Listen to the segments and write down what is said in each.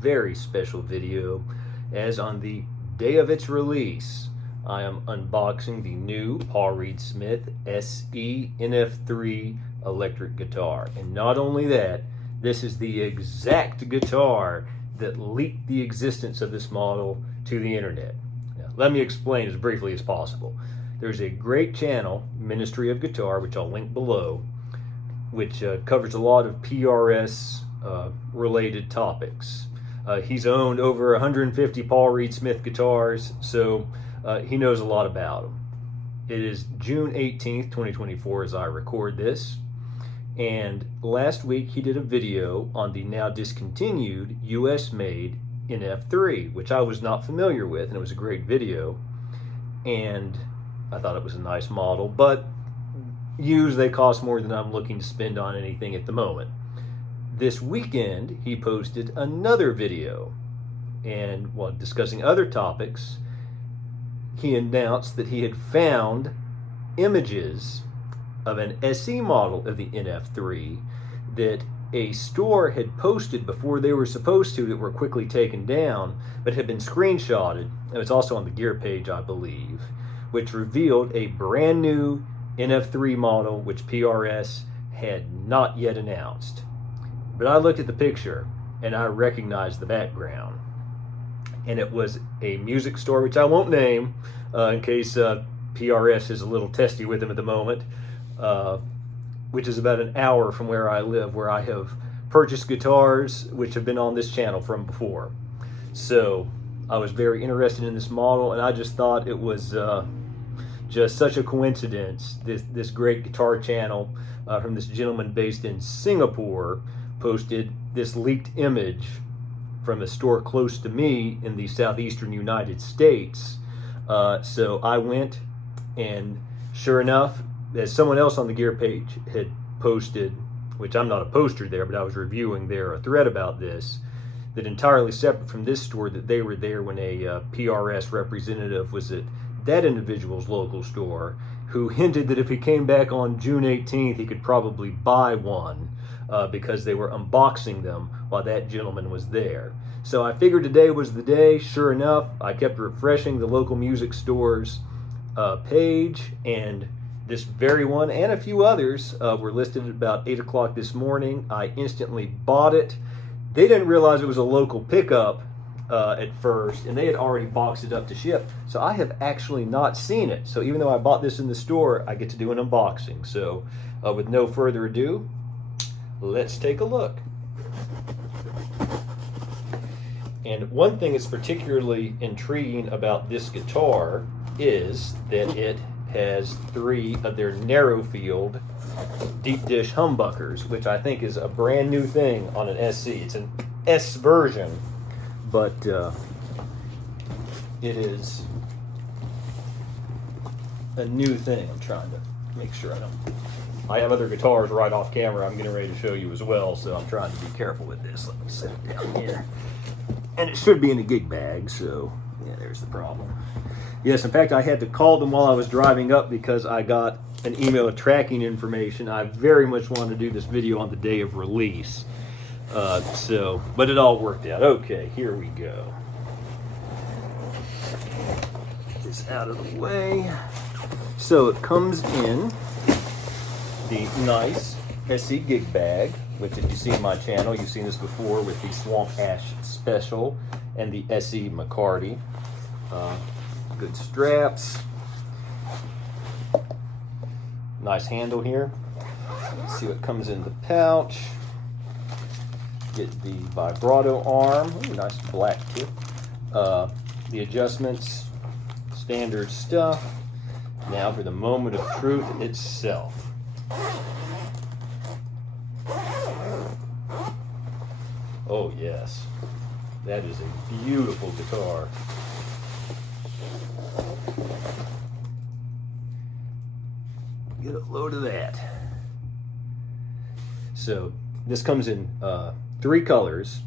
very special video, as on the day of its release, I am unboxing the new Paul Reed Smith SE NF3 electric guitar. And not only that, this is the exact guitar that leaked the existence of this model to the internet. Now, let me explain as briefly as possible. There's a great channel, Ministry of Guitar, which I'll link below, which covers a lot of PRS related topics. He's owned over 150 Paul Reed Smith guitars, so he knows a lot about them. It is June 18th, 2024 as I record this, and last week he did a video on the now discontinued US-made NF3, which I was not familiar with, and it was a great video, and I thought it was a nice model, but used, they cost more than I'm looking to spend on anything at the moment. This weekend, he posted another video, and while discussing other topics, he announced that he had found images of an SE model of the NF3 that a store had posted before they were supposed to, that were quickly taken down, but had been screenshotted. It was also on the gear page, I believe, which revealed a brand new NF3 model, which PRS had not yet announced. But I looked at the picture and I recognized the background. And it was a music store, which I won't name in case PRS is a little testy with them at the moment, which is about an hour from where I live, where I have purchased guitars which have been on this channel from before. So I was very interested in this model, and I just thought it was just such a coincidence. This great guitar channel from this gentleman based in Singapore posted this leaked image from a store close to me in the southeastern United States. So I went, and sure enough, as someone else on the gear page had posted, which I'm not a poster there, but I was reviewing a thread about this, that entirely separate from this store, that they were there when a PRS representative was at that individual's local store, who hinted that if he came back on June 18th, he could probably buy one because they were unboxing them while that gentleman was there. So I figured today was the day. Sure enough, I kept refreshing the local music store's page, and this very one and a few others were listed at about 8 o'clock this morning. I instantly bought it. They didn't realize it was a local pickup at first, and they had already boxed it up to ship. So I have actually not seen it. So even though I bought this in the store, I get to do an unboxing. So with no further ado, let's take a look. And one thing that's particularly intriguing about this guitar is that it has 3 of their narrow field deep dish humbuckers, which I think is a brand new thing on an SC. It's an S version, but it is a new thing. I'm trying to make sure I have other guitars right off camera I'm getting ready to show you as well, so I'm trying to be careful with this. Let me set it down here. And it should be in a gig bag, so yeah, there's the problem. Yes, in fact, I had to call them while I was driving up because I got an email with tracking information. I very much wanted to do this video on the day of release. But it all worked out. Okay, here we go. Get this out of the way. So it comes in the nice SE gig bag, which, if you see in my channel, you've seen this before with the Swamp Ash Special and the SE McCarty. Good straps. Nice handle here. Let's see what comes in the pouch. Get the vibrato arm. Ooh, nice black tip. The adjustments, standard stuff. Now for the moment of truth itself. Oh yes, that is a beautiful guitar. Get a load of that. So this comes in 3 colors.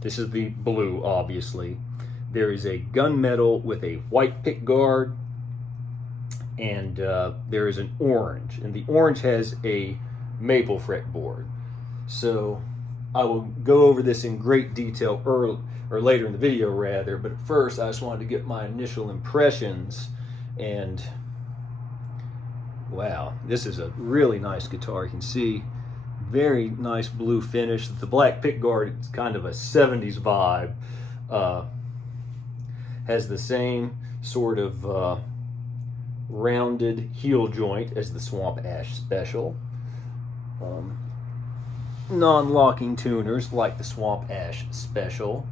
This is the blue, obviously. There is a gunmetal with a white pick guard, and there is an orange, and the orange has a maple fretboard. So I will go over this in great detail or later in the video rather, but first I just wanted to get my initial impressions. And wow, this is a really nice guitar. You can see very nice blue finish. The black pickguard is kind of a 70s vibe. Has the same sort of rounded heel joint as the Swamp Ash Special. Non-locking tuners like the Swamp Ash Special.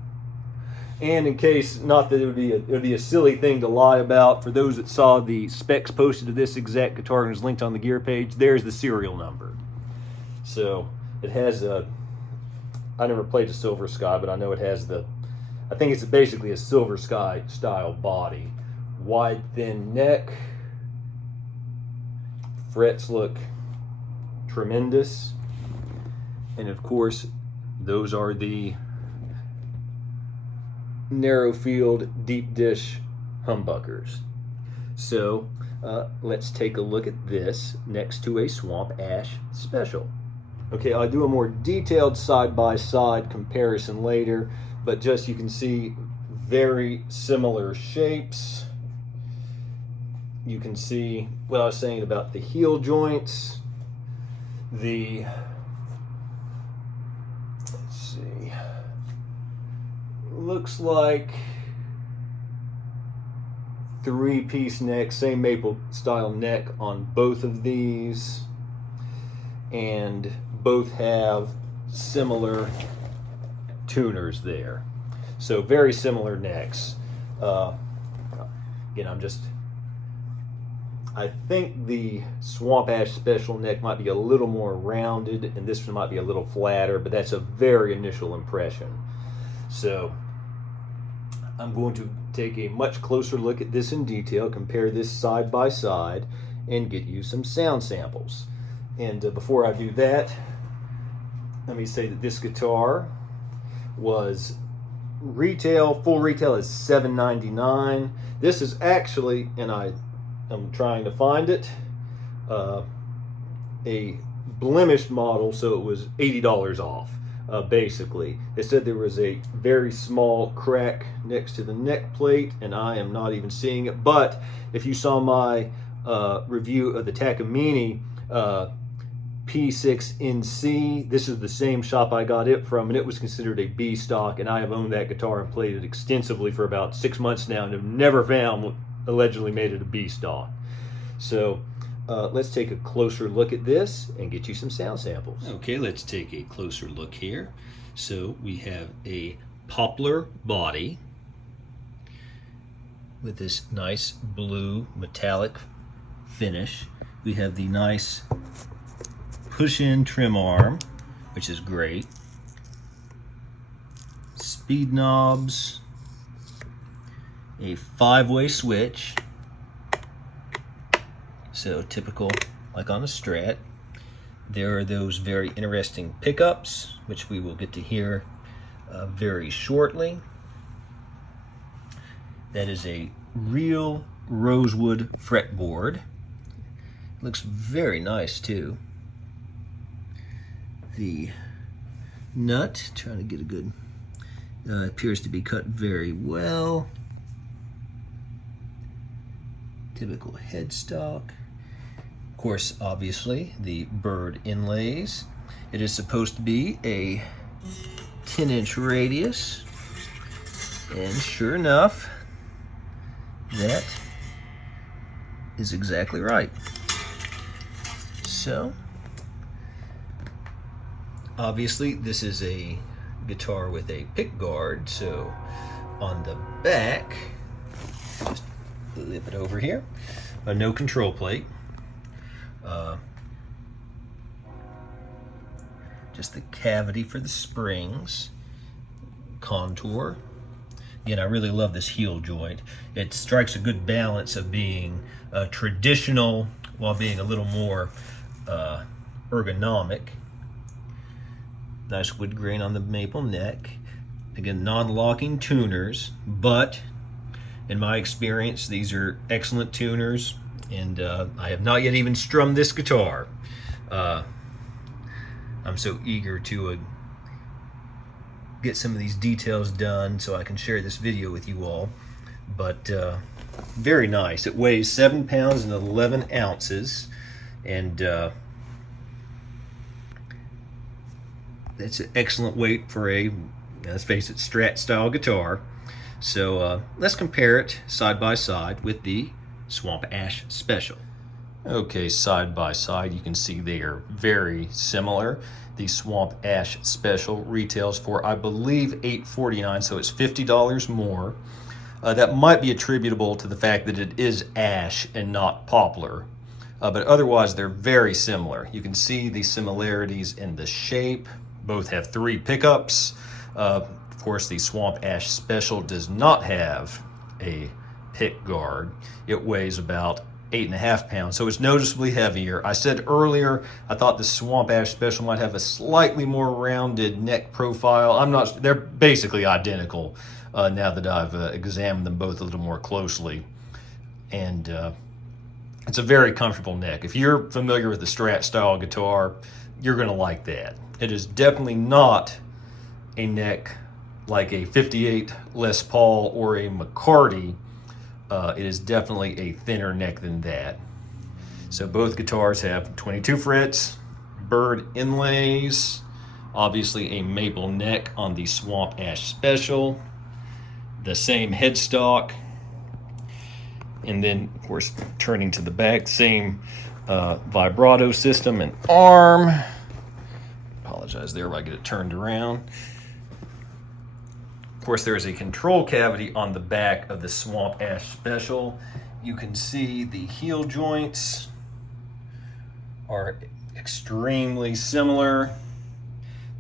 And in case, not that it would be a silly thing to lie about, for those that saw the specs posted to this exact guitar and is linked on the gear page, there's the serial number. So it has a, I never played a Silver Sky, but I know it has the, I think it's basically a Silver Sky style body. Wide, thin neck. Frets look tremendous. And of course, those are the narrow field deep dish humbuckers. So let's take a look at this next to a Swamp Ash Special. Okay, I'll do a more detailed side-by-side comparison later, but just you can see very similar shapes. You can see what I was saying about the heel joints, the, let's see, looks like three-piece neck, same maple style neck on both of these, and both have similar tuners there. So very similar necks. Again, I think the Swamp Ash Special neck might be a little more rounded and this one might be a little flatter, but that's a very initial impression. So I'm going to take a much closer look at this in detail, compare this side by side, and get you some sound samples. And before I do that, let me say that this guitar was full retail is $7.99. This is actually, and I'm trying to find it, a blemished model, so it was $80 off. Basically, they said there was a very small crack next to the neck plate, and I am not even seeing it. But if you saw my review of the Takamine P6NC, this is the same shop I got it from, and it was considered a B stock, and I have owned that guitar and played it extensively for about 6 months now and have never found what allegedly made it a B stock. So let's take a closer look at this and get you some sound samples. Okay, let's take a closer look here. So we have a poplar body with this nice blue metallic finish. We have the nice push-in trim arm, which is great. Speed knobs, a 5-way switch, so typical like on a Strat. There are those very interesting pickups, which we will get to hear very shortly. That is a real rosewood fretboard. Looks very nice too. The nut, trying to get a good, appears to be cut very well. Typical headstock. Of course, obviously, the bird inlays. It is supposed to be a 10-inch radius, and sure enough, that is exactly right. So, obviously, this is a guitar with a pick guard, so on the back, just flip it over here, no control plate, just the cavity for the springs, contour. Again, I really love this heel joint. It strikes a good balance of being traditional while being a little more ergonomic. Nice wood grain on the maple neck. Again, non-locking tuners, but in my experience, these are excellent tuners, and I have not yet even strummed this guitar. I'm so eager to get some of these details done so I can share this video with you all. But very nice. It weighs 7 pounds and 11 ounces, and that's an excellent weight for a, let's face it, Strat style guitar. So let's compare it side by side with the Swamp Ash Special. Okay, side by side, you can see they are very similar. The Swamp Ash Special retails for, I believe, $8.49, so it's $50 more. That might be attributable to the fact that it is ash and not poplar, but otherwise they're very similar. You can see the similarities in the shape. Both have 3 pickups. Of course, the Swamp Ash Special does not have a pick guard. It weighs about 8.5 pounds, so it's noticeably heavier. I said earlier I thought the Swamp Ash Special might have a slightly more rounded neck profile. I'm not. They're basically identical now that I've examined them both a little more closely, and it's a very comfortable neck. If you're familiar with the Strat style guitar, you're going to like that. It is definitely not a neck like a 58 Les Paul or a McCarty. It is definitely a thinner neck than that. So both guitars have 22 frets, bird inlays, obviously a maple neck on the Swamp Ash Special, the same headstock, and then of course turning to the back, same vibrato system and arm. Apologize there if I get it turned around. Of course, there is a control cavity on the back of the Swamp Ash Special. You can see the heel joints are extremely similar.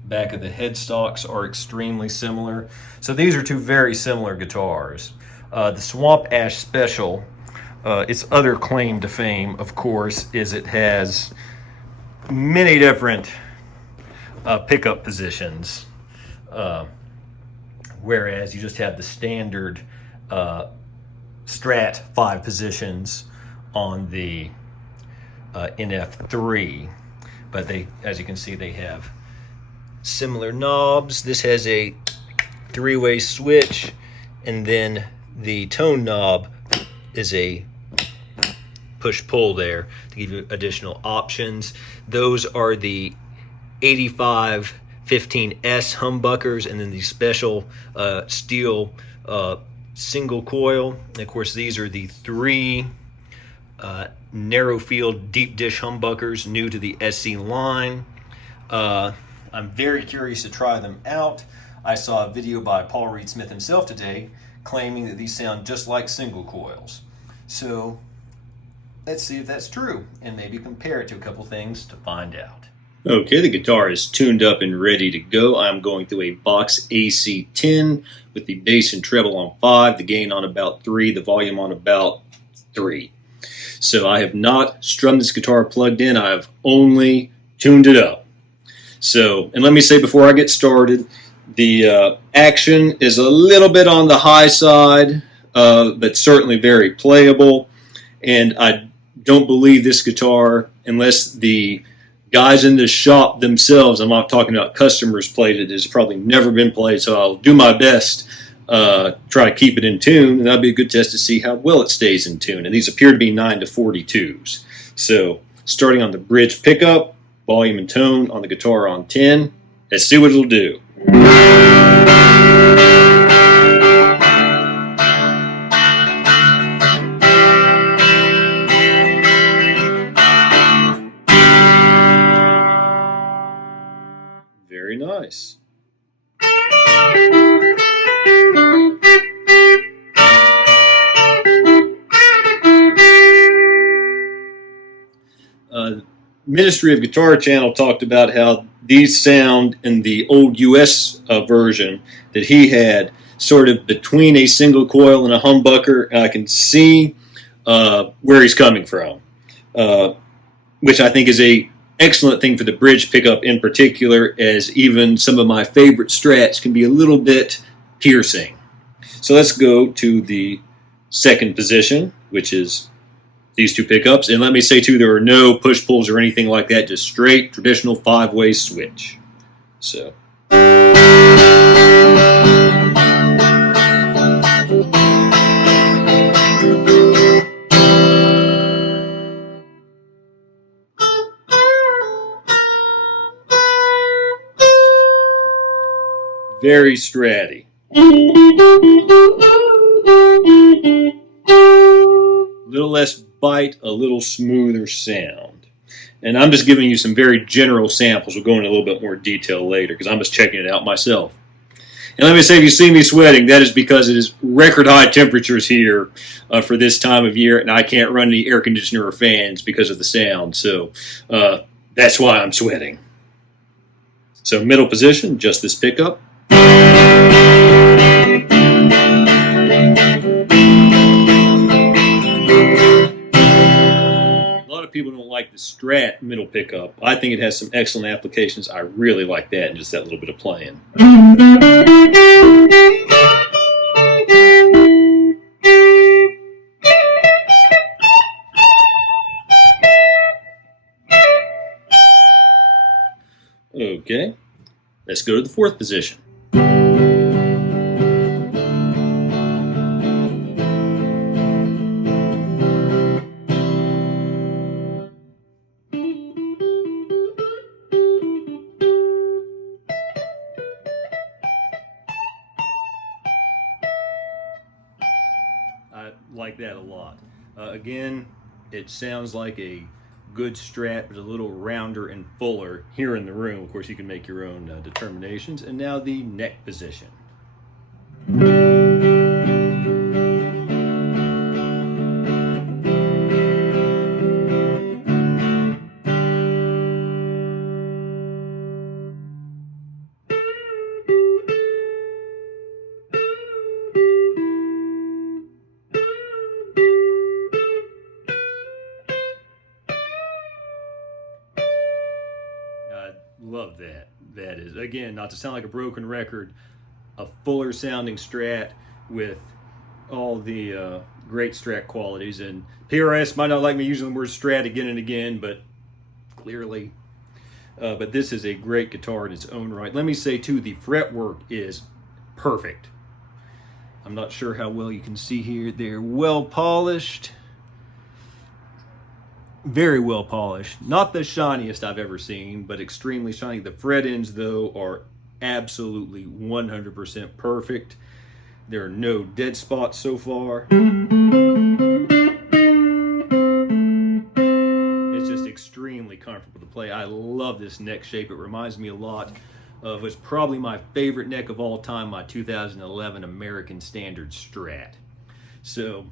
Back of the headstocks are extremely similar. So these are two very similar guitars. The Swamp Ash Special, its other claim to fame, of course, is it has many different pickup positions. Whereas you just have the standard Strat 5 positions on the NF3. But they, as you can see, they have similar knobs. This has a 3-way switch, and then the tone knob is a push-pull there to give you additional options. Those are the 85 15S humbuckers, and then the special steel single coil. And of course, these are the 3 narrow field deep dish humbuckers new to the SE line. I'm very curious to try them out. I saw a video by Paul Reed Smith himself today claiming that these sound just like single coils. So let's see if that's true and maybe compare it to a couple things to find out. Okay, the guitar is tuned up and ready to go. I'm going through a box AC10 with the bass and treble on 5, the gain on about 3, the volume on about 3. So I have not strummed this guitar plugged in. I have only tuned it up. So, and let me say before I get started, the action is a little bit on the high side, but certainly very playable. And I don't believe this guitar, unless the guys in the shop themselves, I'm not talking about customers, played it, has probably never been played, so I'll do my best, try to keep it in tune, and that'll be a good test to see how well it stays in tune. And these appear to be 9 to 42s. So, starting on the bridge pickup, volume and tone on the guitar on 10, let's see what it'll do. Very nice. Ministry of Guitar Channel talked about how these sound in the old US version that he had sort of between a single coil and a humbucker. And I can see where he's coming from, which I think is a excellent thing for the bridge pickup in particular, as even some of my favorite Strats can be a little bit piercing. So let's go to the second position, which is these 2 pickups. And let me say too, there are no push-pulls or anything like that, just straight traditional 5-way switch. So very Stratty. A little less bite, a little smoother sound. And I'm just giving you some very general samples. We'll go into a little bit more detail later because I'm just checking it out myself. And let me say, if you see me sweating, that is because it is record high temperatures here for this time of year, and I can't run any air conditioner or fans because of the sound. So that's why I'm sweating. So middle position, just this pickup. A lot of people don't like the Strat middle pickup. I think it has some excellent applications. I really like that and just that little bit of playing. Okay, let's go to the fourth position. I like that a lot. Again, it sounds like a good Strat, but a little rounder and fuller here in the room. Of course, you can make your own determinations. And now the neck position. Love that. That is, again, not to sound like a broken record, a fuller sounding Strat with all the great Strat qualities. And PRS might not like me using the word Strat again and again, but clearly, but this is a great guitar in its own right. Let me say too, the fretwork is perfect. I'm not sure how well you can see here. They're well polished. Very well polished. Not the shiniest I've ever seen, but extremely shiny. The fret ends, though, are absolutely 100% perfect. There are no dead spots so far. It's just extremely comfortable to play. I love this neck shape. It reminds me a lot of what's probably my favorite neck of all time, my 2011 American Standard Strat. So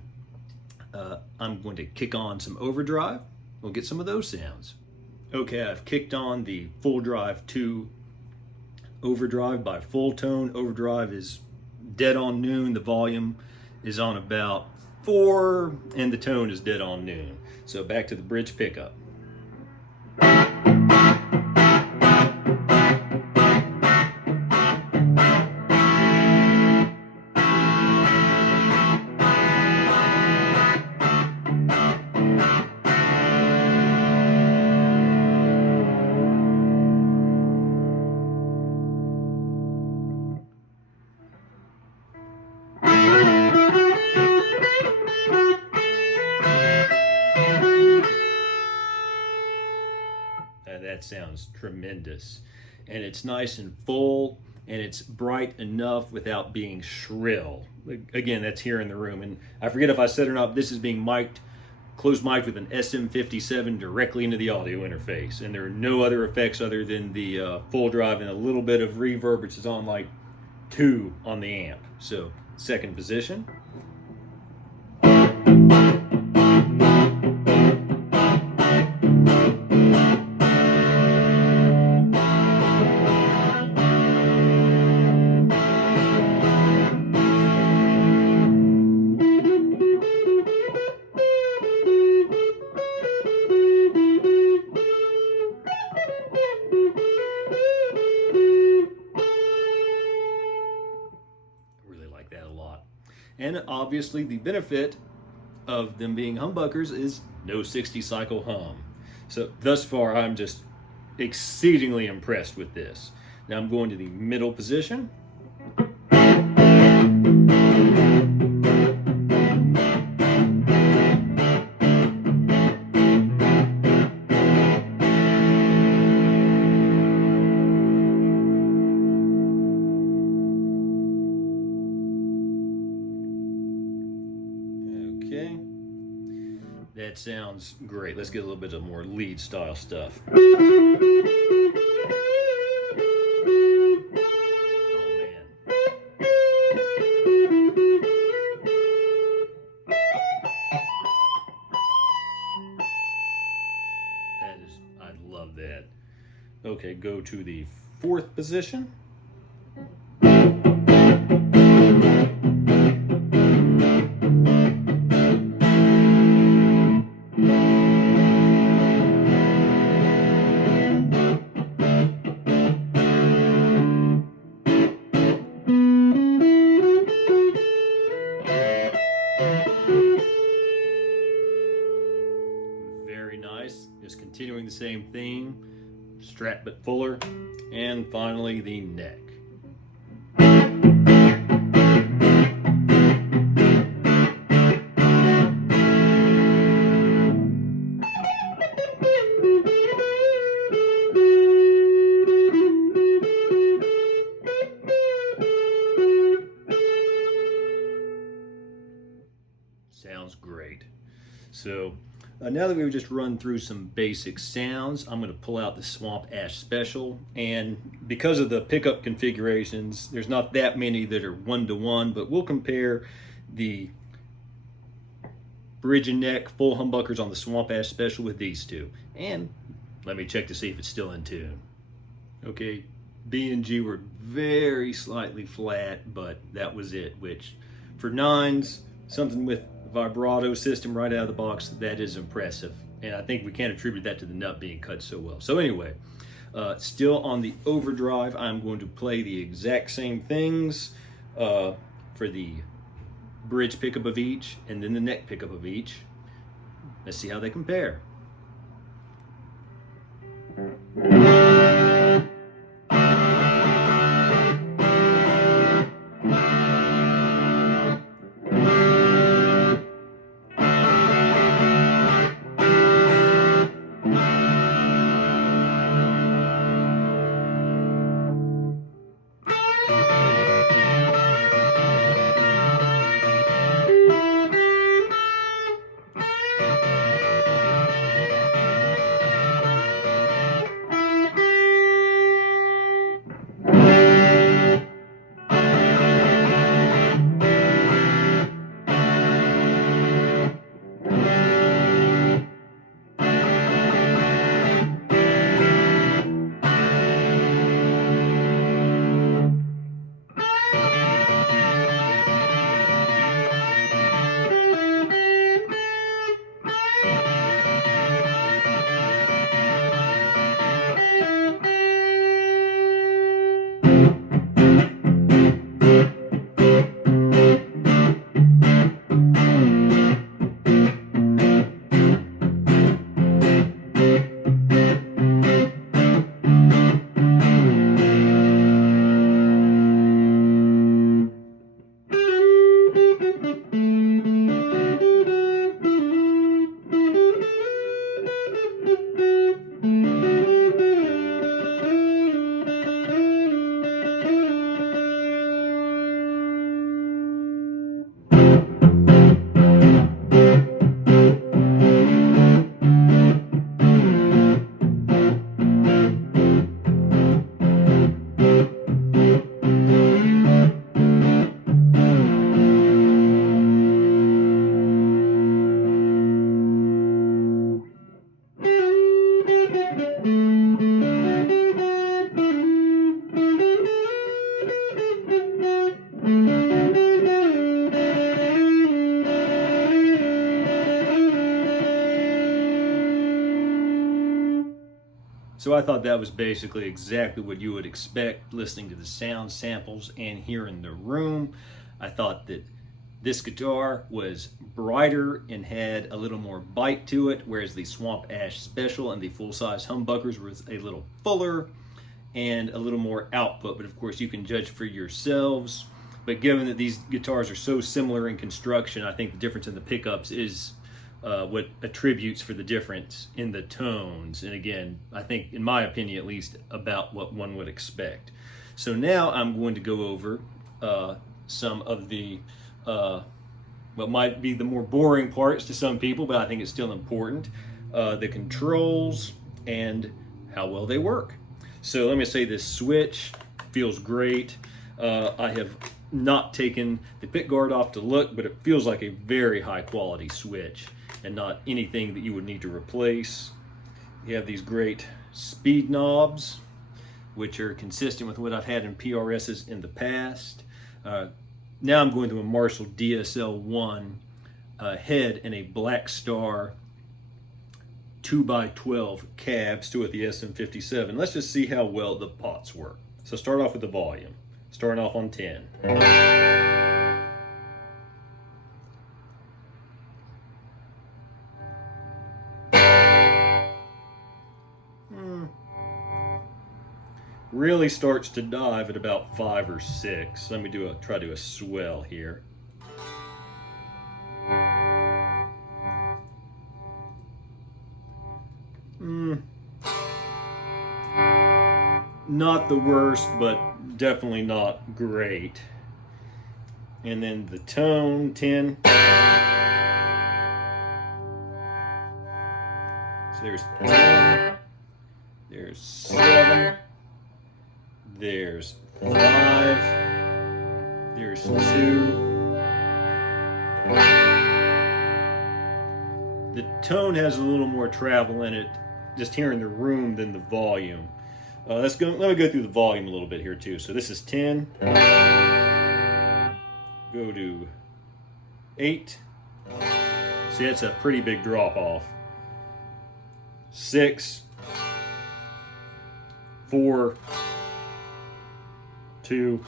I'm going to kick on some Overdrive. We'll get some of those sounds. Okay, I've kicked on the Fulltone 2 Overdrive by Fulltone. Overdrive is dead on noon. The volume is on about 4, and the tone is dead on noon. So back to the bridge pickup. That sounds tremendous, and it's nice and full, and it's bright enough without being shrill. Again, that's here in the room, and I forget if I said or not, this is being closed mic'd with an SM57 directly into the audio interface, and there are no other effects other than the Fulltone and a little bit of reverb, which is on like 2 on the amp. So second position. And obviously the benefit of them being humbuckers is no 60 cycle hum. So thus far I'm just exceedingly impressed with this. Now I'm going to the middle position. Okay, that sounds great. Let's get a little bit of more lead style stuff. I love that. Okay, go to the 4th position. Very nice. Just continuing the same theme. Strat but fuller. And finally the neck. Sounds great. So now that we've just run through some basic sounds, I'm going to pull out the Swamp Ash Special. And because of the pickup configurations, there's not that many that are one-to-one, but we'll compare the bridge and neck full humbuckers on the Swamp Ash Special with these two. And let me check to see if it's still in tune. Okay, B and G were very slightly flat, but that was it, which for 9s, something with vibrato system right out of the box, that is impressive, and I think we can't attribute that to the nut being cut so well. So anyway, still on the Overdrive, I'm going to play the exact same things for the bridge pickup of each and then the neck pickup of each. Let's see how they compare. So I thought that was basically exactly what you would expect listening to the sound samples and here in the room. I thought that this guitar was brighter and had a little more bite to it, whereas the Swamp Ash Special and the full-size humbuckers was a little fuller and a little more output. But of course you can judge for yourselves. But given that these guitars are so similar in construction, I think the difference in the pickups is what attributes for the difference in the tones. And again, I think, in my opinion at least, about what one would expect. So now I'm going to go over some of the, what might be the more boring parts to some people, but I think it's still important. The controls and how well they work. So let me say this switch feels great. I have not taken the pick guard off to look, but it feels like a very high quality switch and not anything that you would need to replace. You have these great speed knobs, which are consistent with what I've had in PRSs in the past. Now I'm going to a Marshall DSL1 head and a Black Star 2x12 cab, still with the SM57. Let's just see how well the pots work. So start off with the volume. Starting off on 10. Really starts to dive at about 5 or 6. Let me try to do a swell here. Not the worst, but definitely not great. And then the tone, 10. So there's 10, there's 7, there's 5, there's 2. The tone has a little more travel in it, just here in the room, than the volume. Let me go through the volume a little bit here too. So this is 10. Go to 8. See, that's a pretty big drop off. 6, 4, 2,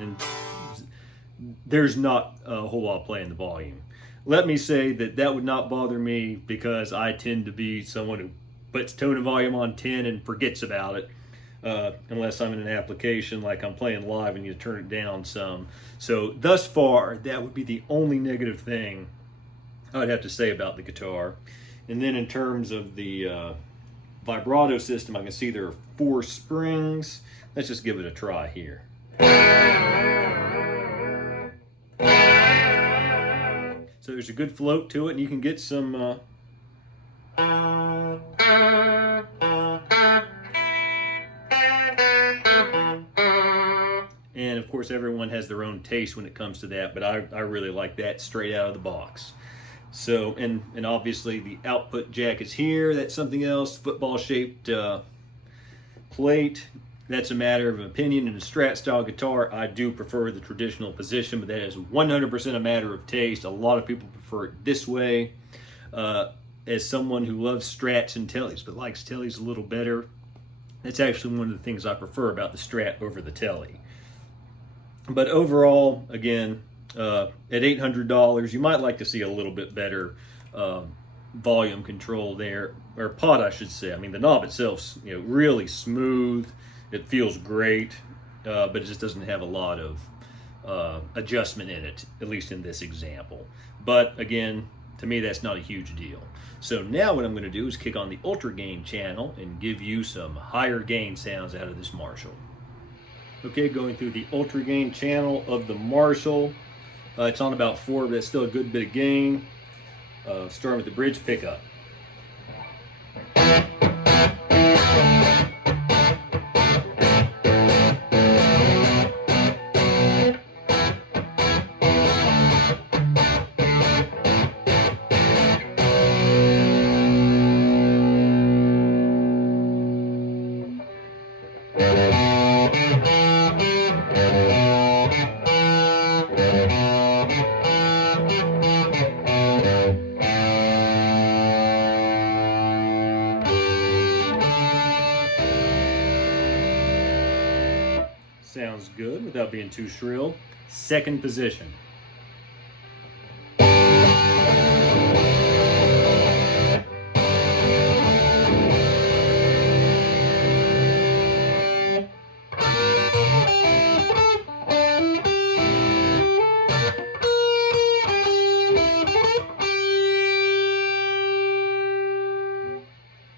and there's not a whole lot of play in the volume. Let me say that would not bother me, because I tend to be someone who puts tone and volume on 10 and forgets about it, unless I'm in an application like I'm playing live and you turn it down some. So thus far, that would be the only negative thing I'd have to say about the guitar. And then in terms of the vibrato system, I can see there are 4 springs. Let's just give it a try here. So there's a good float to it, and you can get some and of course everyone has their own taste when it comes to that, but I really like that straight out of the box. So, and obviously the output jack is here. That's something else. Football shaped plate. That's a matter of opinion. In a Strat style guitar, I do prefer the traditional position, but that is 100% a matter of taste. A lot of people prefer it this way. As someone who loves Strats and Tellys, but likes Tellys a little better, that's actually one of the things I prefer about the Strat over the Telly. But overall, again, at $800, you might like to see a little bit better volume control there, or pot, I should say. I mean, the knob itself's really smooth. It feels great, but it just doesn't have a lot of adjustment in it, at least in this example. But again, to me, that's not a huge deal. So now what I'm going to do is kick on the Ultra Gain channel and give you some higher gain sounds out of this Marshall. Okay, going through the Ultra Gain channel of the Marshall. It's on about 4, but it's still a good bit of gain. Starting with the bridge pickup. Sounds good without being too shrill. Second position.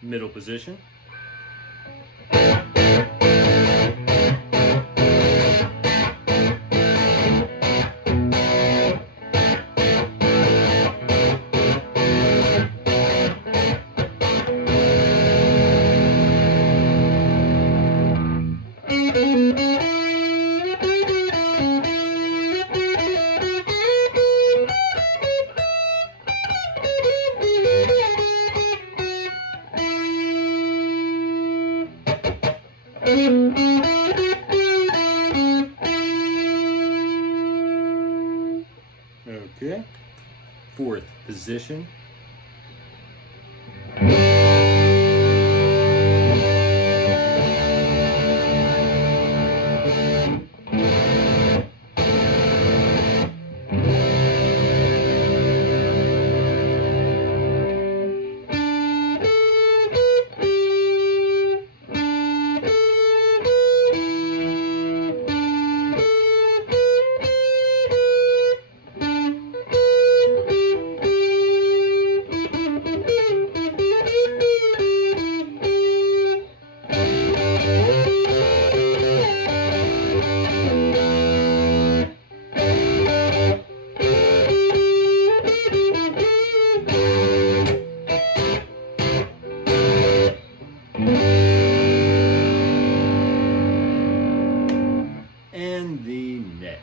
Middle position. Okay, 4th position. And the neck.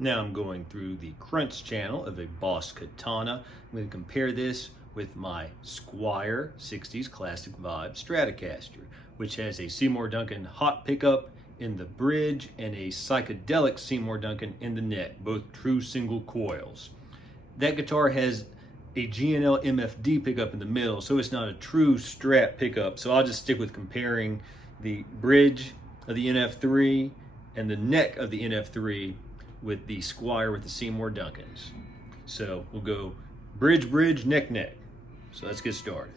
Now I'm going through the crunch channel of a Boss Katana. I'm going to compare this with my Squire 60s Classic Vibe Stratocaster, which has a Seymour Duncan hot pickup in the bridge and a psychedelic Seymour Duncan in the neck, both true single coils. That guitar has a G&L MFD pickup in the middle, so it's not a true Strat pickup. So I'll just stick with comparing the bridge of the NF3 and the neck of the NF3 with the Squire with the Seymour Duncans. So we'll go bridge, bridge, neck, neck. So let's get started.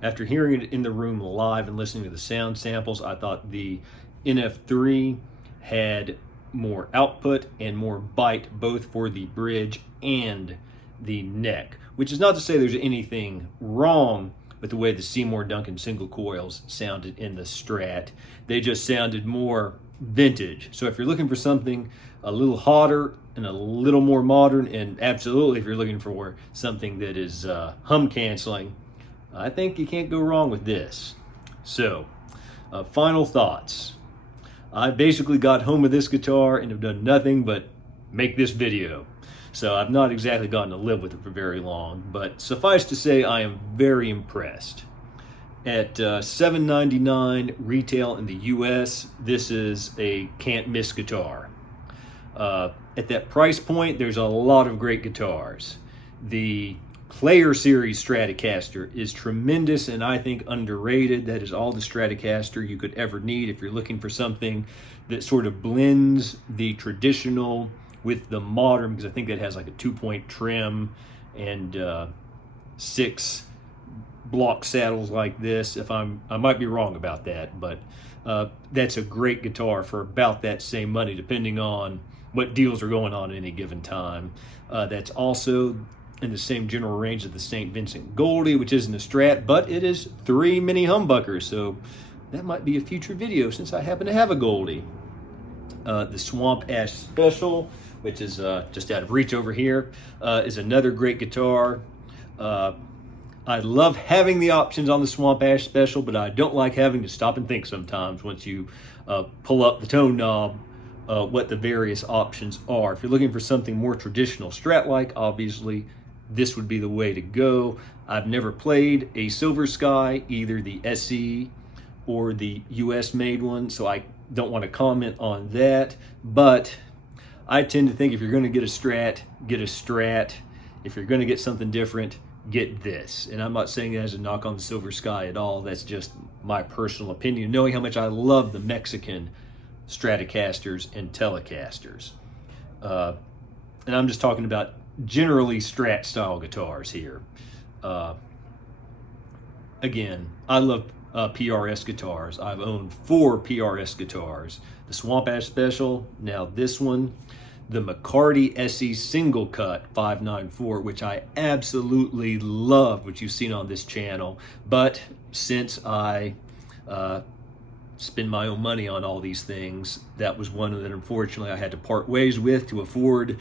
After hearing it in the room live and listening to the sound samples, I thought the NF3 had more output and more bite, both for the bridge and the neck, which is not to say there's anything wrong with the way the Seymour Duncan single coils sounded in the Strat. They just sounded more vintage. So if you're looking for something a little hotter and a little more modern, and absolutely if you're looking for something that is hum canceling, I think you can't go wrong with this. So final thoughts. I basically got home with this guitar and have done nothing but make this video. So I've not exactly gotten to live with it for very long, but suffice to say I am very impressed. At $7.99 retail in the US, this is a can't miss guitar. At that price point, there's a lot of great guitars. The Player Series Stratocaster is tremendous and I think underrated. That is all the Stratocaster you could ever need if you're looking for something that sort of blends the traditional with the modern, because I think that has like a 2-point trim and 6 block saddles like this. I might be wrong about that, but that's a great guitar for about that same money, depending on what deals are going on at any given time. That's also in the same general range of the St. Vincent Goldie, which isn't a Strat, but it is 3 mini humbuckers, so that might be a future video since I happen to have a Goldie. The Swamp Ash Special, which is just out of reach over here, is another great guitar. I love having the options on the Swamp Ash Special, but I don't like having to stop and think sometimes once you pull up the tone knob what the various options are. If you're looking for something more traditional Strat-like, obviously this would be the way to go. I've never played a Silver Sky, either the SE or the US made one, so I don't want to comment on that, but I tend to think if you're going to get a Strat, get a Strat. If you're going to get something different, get this. And I'm not saying that as a knock on the Silver Sky at all. That's just my personal opinion, knowing how much I love the Mexican Stratocasters and Telecasters. And I'm just talking about generally Strat style guitars here. Again, I love PRS guitars. I've owned 4 PRS guitars. The Swamp Ash Special, now this one, the McCarty SE Single Cut 594, which I absolutely love, which you've seen on this channel. But since I spend my own money on all these things, that was one that unfortunately I had to part ways with to afford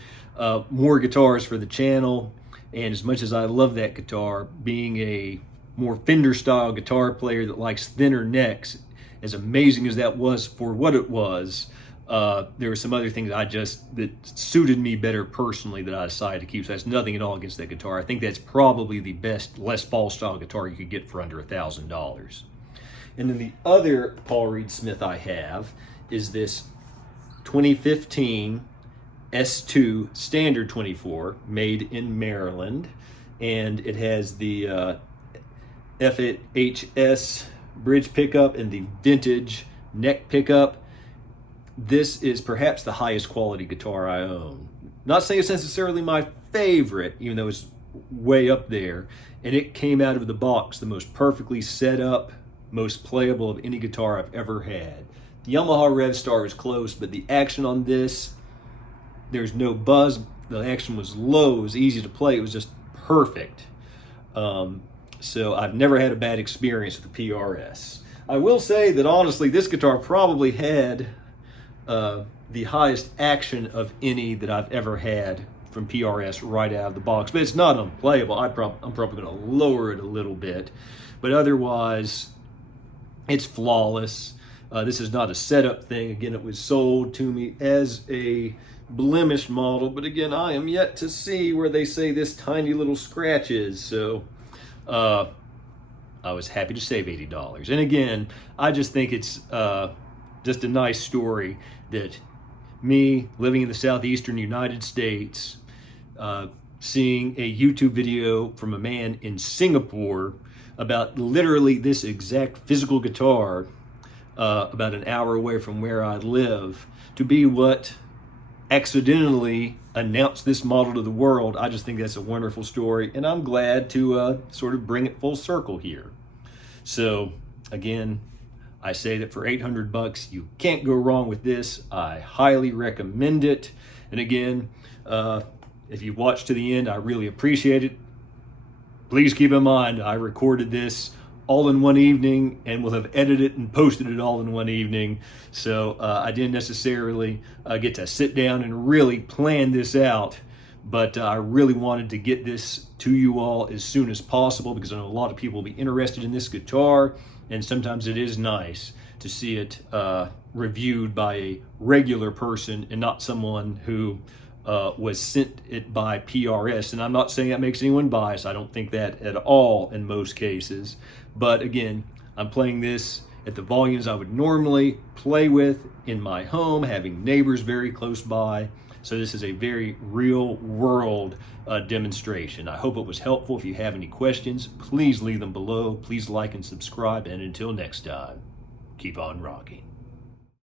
more guitars for the channel. And as much as I love that guitar, being a more Fender style guitar player that likes thinner necks, as amazing as that was for what it was, there were some other things that suited me better personally that I decided to keep. So that's nothing at all against that guitar. I think that's probably the best Les Paul style guitar you could get for under $1,000. And then the other Paul Reed Smith I have is this 2015 S2 Standard 24, made in Maryland, and it has the FHS bridge pickup and the vintage neck pickup. This is perhaps the highest quality guitar I own. Not saying it's necessarily my favorite, even though it's way up there, and it came out of the box the most perfectly set up, most playable of any guitar I've ever had. The Yamaha RevStar is close, but the action on this, there's no buzz. The action was low, it was easy to play, it was just perfect. So I've never had a bad experience with the PRS. I will say that honestly, this guitar probably had the highest action of any that I've ever had from PRS right out of the box, but it's not unplayable. I'm probably going to lower it a little bit, but otherwise it's flawless. This is not a setup thing. Again, it was sold to me as a blemish model, but again, I am yet to see where they say this tiny little scratch is, so I was happy to save $80. And again, I just think it's just a nice story that me living in the southeastern United States, seeing a YouTube video from a man in Singapore about literally this exact physical guitar about an hour away from where I live, to be what accidentally announced this model to the world. I just think that's a wonderful story, and I'm glad to sort of bring it full circle here. So again, I say that for $800, you can't go wrong with this. I highly recommend it. And again, if you've watched to the end, I really appreciate it. Please keep in mind, I recorded this all in one evening, and will have edited and posted it all in one evening. So I didn't necessarily get to sit down and really plan this out, but I really wanted to get this to you all as soon as possible, because I know a lot of people will be interested in this guitar, and sometimes it is nice to see it reviewed by a regular person and not someone who was sent it by PRS. And I'm not saying that makes anyone biased. I don't think that at all in most cases. But again, I'm playing this at the volumes I would normally play with in my home, having neighbors very close by. So this is a very real world demonstration. I hope it was helpful. If you have any questions, please leave them below. Please like and subscribe. And until next time, keep on rocking.